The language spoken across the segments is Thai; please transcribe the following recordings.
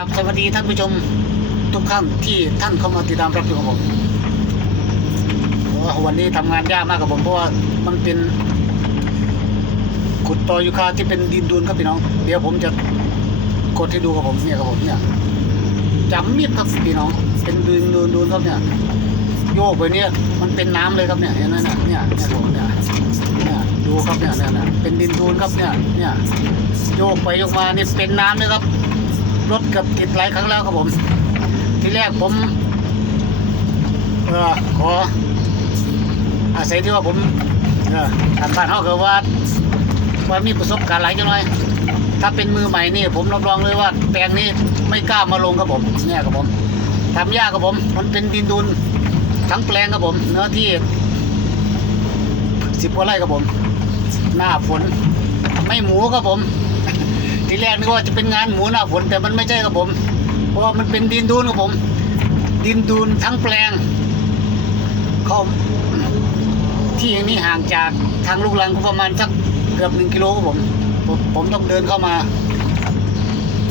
ครับสวัสดีท่านผู้ชมทุกท่านที่ท่านเข้ามาติดตามรับชมผมโอ้วันนี้ทำงานยากมากกับผมเพราะว่ามันเป็น ขุดตอยูคาที่เป็นดินดูนครับพี่น้อง เดี๋ยวผมจะกดให้ดูกับผมเนี่ยครับผมเนี่ยจำมีดครับพี่น้อง เป็นดินดูนดูนครับเนี่ยโยกไปเนี่ยมันเป็นน้ำเลยครับเนี่ยเห็นไหมเนี่ยเนี่ยเนี่ยผมเนี่ยเนี่ยดูครับเนี่ยเนี่ยเนี่ยเป็นดินดูนครับเนี่ยเนี่ยโยกไปโยกมานี่เป็นน้ำเลยครับ รถกับติดหลายครั้งแล้วครับผม ที่แรกผมเออขออาศัยที่ว่าผมเออทางบ้านเขาเกิดว่าว่ามีประสบการณ์หลายจังเลยถ้าเป็นมือใหม่นี่ผมรับรองเลยว่า แปลงนี้ไม่กล้ามาลงครับผมเนี่ยครับผมทำยากครับผม มันเป็นดินดุนทั้งแปลงครับผม เนื้อที่สิบกว่าไร่ครับผม หน้าฝน ไม่หมูครับผม ทีแรกนึกว่าจะเป็นงานหมูหน้าฝนแต่มันไม่ใช่ครับผม เพราะว่ามันเป็นดินดูนครับผม ดินดูนทั้งแปลงเขาที่อย่างนี้ห่างจากทางลูกรังก็ประมาณสักเกือบหนึ่งกิโลครับผมผมผมต้องเดินเข้ามา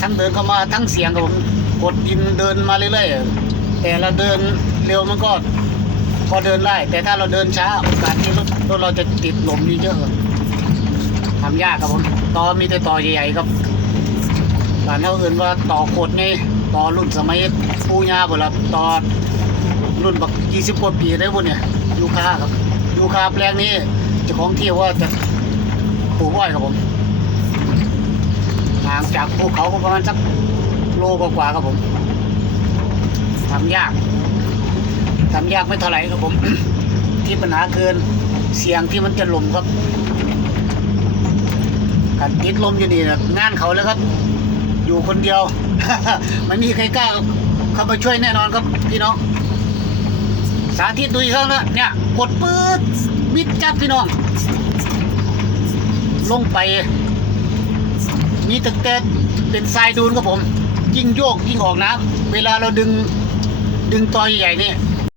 ทั้งเดินเข้ามาทั้งเสียงครับผมกดดินเดินมาเรื่อยๆแต่เราเดินเร็วมันก็พอเดินได้แต่ถ้าเราเดินช้าโอกาสที่รถเราจะติดหลมนี่เยอะ ทำยากครับผมตอมีแต่ตอใหญ่ๆครับบ้านเราอื่นว่าต่อโคดไงต่อรุ่นสมัยปู่ย่าบ่ละต่อรุ่นบักยี่สิบกว่าปีได้บนเนี่ยยูคาครับยูคาแปลงนี้จ้าของที่ว่าจะปลูกอ้อยครับผมห่างจากภูเขาประมาณสักโลกว่าครับผมทำยากทำยากไม่เท่าไหร่ครับผม ที่ปัญหาเกินเสียงที่มันจะหล่มครับ กันติดลมอยู่นี่นะงานเขาแล้วครับ อยู่คนเดียวไม่มีใครกล้าเข้ามาช่วยแน่นอนครับพี่น้อง สาธิตดูอีกครั้งนะเนี่ยกดปื๊ดมิดจับพี่น้อง ลงไป มีตึกแต่เป็นทรายดูนครับผม ยิ่งโยกยิ่งออกน้ำเวลาเราดึงดึงตอใหญ่ๆนี่